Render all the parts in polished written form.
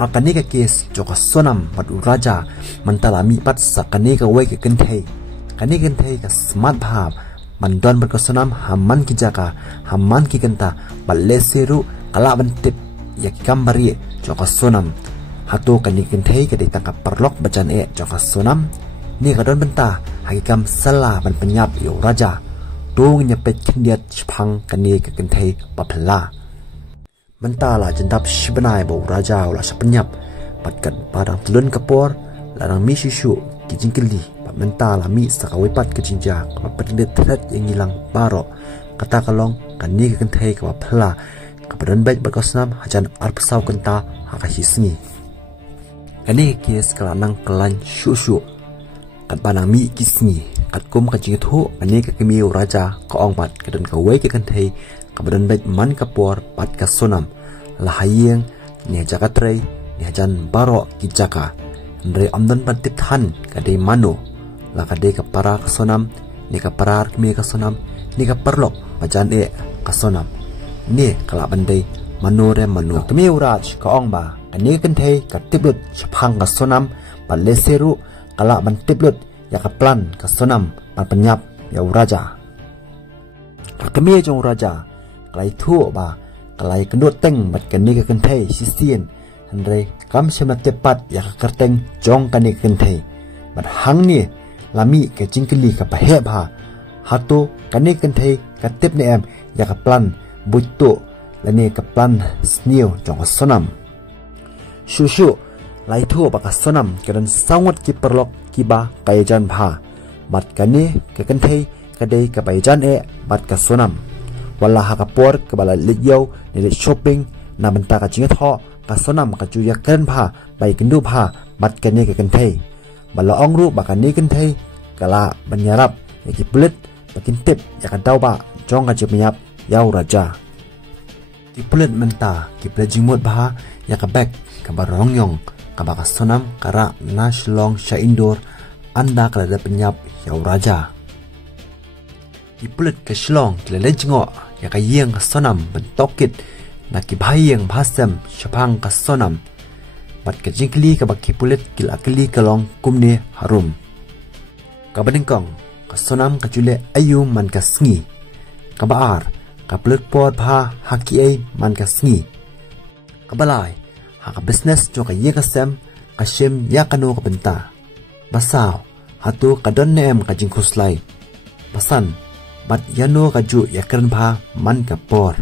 hakani ka kes joka sonam madu raja mentala mi pat sakani ka wei ke kenthei kani kenthei ka smart bhab mandon ber ka sonam haman ki jaka haman ki kenta balle seru kala bantip ya kambari joka sonam hatu kani kenthei ka ditangkap perlok bacan joka sonam ni ka don benta hakikam salah ban penyap yo raja dong nyepet kendiat chpang kani ka kenthei papla mentala jendap sebenai bau raja ulah sepenyap patkan padang telun kepor larang mi susu kijingkeli pat mentala mi sakawai pat kejinja papendet thret yang hilang barok kata kalong kani kenthei ka phla kapadan baik berkosnam hajan arpsau kenta hakahisngi kani kes kelanang kelan susu kat panang mi kisngi kat kum kajingthu kani ka kemi raja ka ongpat kadan ka wei ka kenthei kabadan baik man kapor pat ka sonam lahayeng ni jakatrei ni hajan baro ki jaka ndre amdan patip than kadai mano la kadai ka para ka sonam ni ka parar kmi ka sonam ni ka perlok bajan ka sonam ni kala bandai mano re mano kmi uraj ka ongba ani kenthei ka tiblut chphang ka sonam palle seru kala ban tiblut ya ka plan ka sonam pan penyap ya uraja kami jong raja kalai thu ba kalai kendut teng bat kani ka kenthei sisien handre kam semna tepat ya ka kerteng jong kani kenthei bat hang ni lami ke jingkeli ka pahe ba hatu kani kenthei ka tip ne em ya ka plan butu lani ka plan sniu jong sonam shushu lai thu ba ka sonam keran sangot ki perlok ki ba kayajan bha bat kani ka kenthei kadai ka payajan bat ka sonam wala hakapor ke bala ligyau ni shopping na benta ka jingat ho ka sonam ka juya keren pha bai kendu pha bat kani ka kenthei bala ongru bakani kenthei kala banyarap ya pulit bakin tip ya ka dau ba jong ka jepnyap yau raja ki pulit menta ki plejingmut bha ya ka bek ka barongyong ka ba ka sonam kara na shlong sha indoor anda kala penyap yau raja ki pulit ka shlong kila lejngo ya ka yeng ka sonam bentokit na ki bhayeng bhasam shapang ka sonam bat ka jingkli ka bakki pulit kila kli kalong kumne harum ka badingkong ka sonam ka jule ayu man ka sngi ka baar ka pulit pot bha haki ai man ka sngi ka balai ha ka business jo ka ye ka sem ka shem ya kanu ka benta basaw hatu ka don nem ka jingkuslai basan bat yano kaju ya keren pha man ka por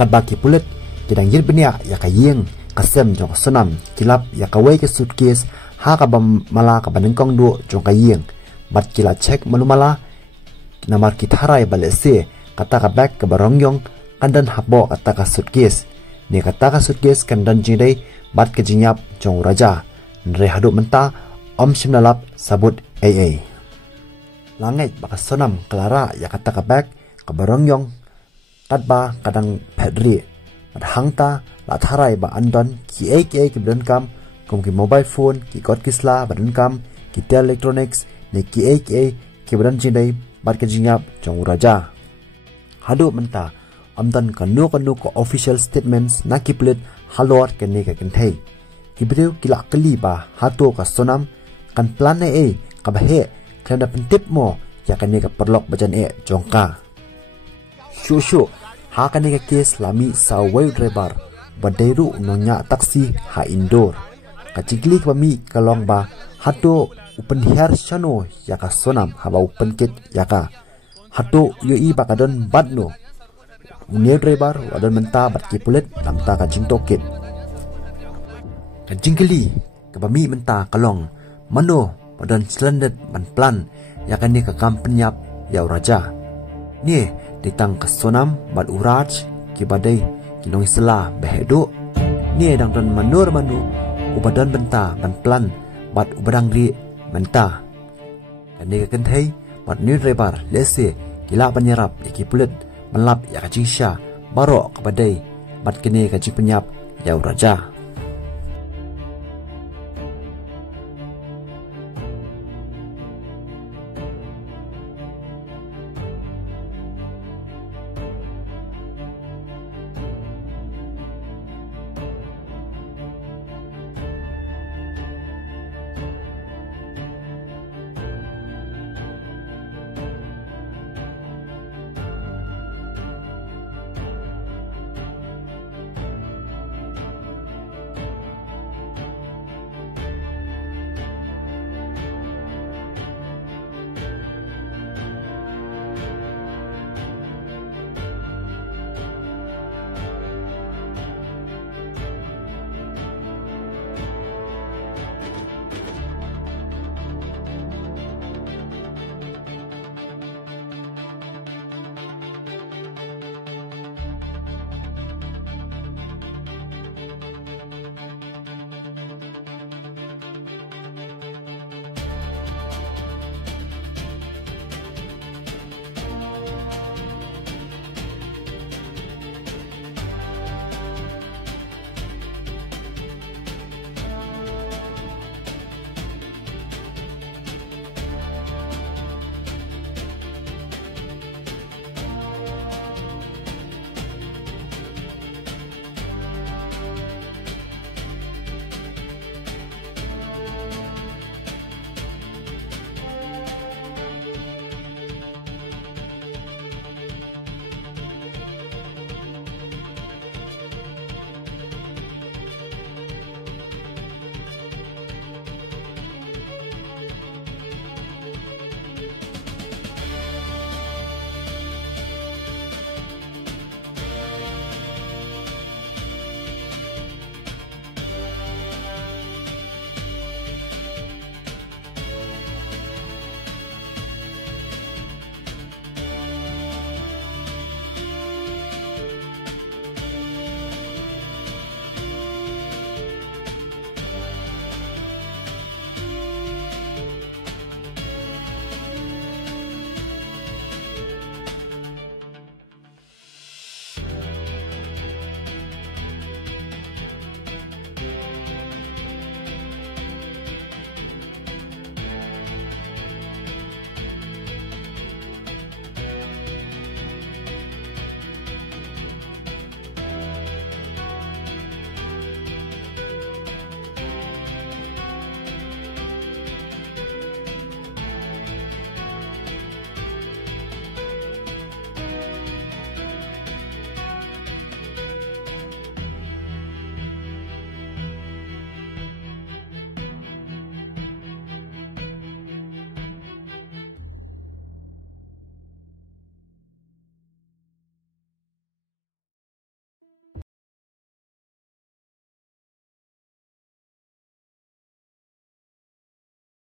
kat baki pulit kidang yir benia ya ka yeng kasem jong sonam kilap ya ka wei ke suitcase ha ka bam mala ka banengkong du jong ka yeng bat kila check malumala namar kitharai balese kata ka bag ka barongyong kandan habo kata ka suitcase ni kata ka suitcase kandan jidai bat ke jinyap jong raja nre hadu menta om simnalap sabut aa langit baka sonam kelara ya kata ka bag ka barongyong tatba kadang pedri at hangta la tharai ba andon ki ki bdan kam kum ki mobile phone ki kot kisla bdan kam ki tel electronics ne ki ki bdan jindai bar ke jingap jong raja hadu menta amdan kanu ko official statements na ki plet halor ke ne ka kenthei ki bdeu kila kli ba hatu ka sonam kan plan ne ka bahe kena pentip mo ya kani ka perlok bajan jongka shushu ha kani ka kes lami sa wei driver badairu nonya taksi ha indoor ka jigli ka mi kalong ba hatu upen hiar shano ya ka sonam haba upen kit ya ka hatu yoi bakadon badno ne driver wadon menta bat ki pulet lamta ka jingtokit ka jingli ka bami menta kalong mano wadon slendet ban plan ya kan ni ka kampenyap ya raja ni ditang ka sonam bat uraj ki badai kinong isla behedo ni dang don manur manu ubadan benta ban plan bat ubadang ri menta kan ni ka kenthei bat ni driver lese kila banyarap ki pulet melap ya ka jingsha baro ka badai bat kini ka jipenyap ya raja